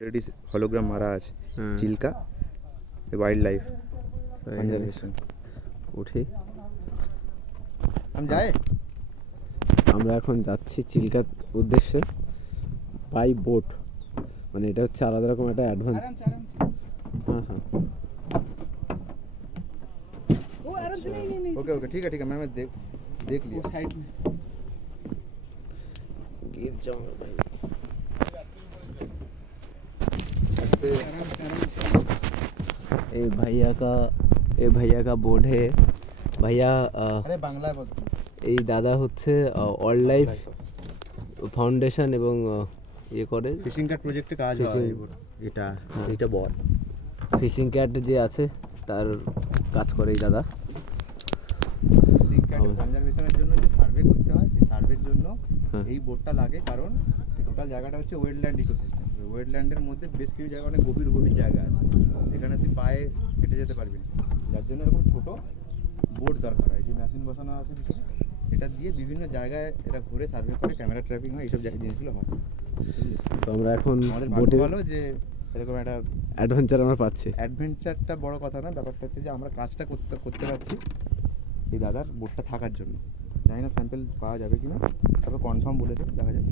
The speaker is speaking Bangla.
অলরেডি হলোগ্রাম মারা আছে। Chilka wild life conservation. উঠি हम जाए। আমরা এখন যাচ্ছি চিল্কার উদ্দেশ্যে বাই বোট। মানে এটা হচ্ছে আলাদা রকম একটা অ্যাডভান্স। हाँ हाँ वो आराम से नहीं ओके ओके ठीक है मैं देख लिया साइड में गिर जाऊंगा भाई। ये भैया का बोर्ड है भैया। अरे बांग्ला बोल। এই দাদা হচ্ছে ওয়াইল্ড লাইফ ফাউন্ডেশন এবং ইয়ে করে ফিশিং ক্যাট প্রজেক্টে কাজ হয়। এটা এটা বল ফিশিং ক্যাট যে আছে তার কাজ করে এই দাদা। ফিশিং ক্যাট কনজারভেশনের জন্য যে সার্ভে করতে হয় সেই সার্ভের জন্য এই বোটটা লাগে, কারণ টোটাল জায়গাটা হচ্ছে ওয়েটল্যান্ড ইকোসিস্টেম। ওয়েটল্যান্ডের মধ্যে বেশ কিছু জায়গা অনেক গভীর গভীর জায়গা আছে, যেখানে তুই পায়ে হেঁটে যেতে পারবি না, যার জন্য এরকম ছোটো বোট দরকার হয়। যে মেশিন বসানো আছে ভিতরে, এটা দিয়ে বিভিন্ন জায়গায় এরা ঘুরে সার্ভে করে, ক্যামেরা ট্র্যাপিং হয়, এইসব জিনিসগুলো হয়। তো আমরা এখন আমাদের বোটে ভালো যে এরকম একটা অ্যাডভেঞ্চার আমরা পাচ্ছি। অ্যাডভেঞ্চারটা বড় কথা না, ব্যাপারটা হচ্ছে যে আমরা কাজটা করতে পারছি এই দাদার বোটটা থাকার জন্য। জানি না স্যাম্পেল পাওয়া যাবে কি না, তবে কনফার্ম বলেছে, দেখা যাক।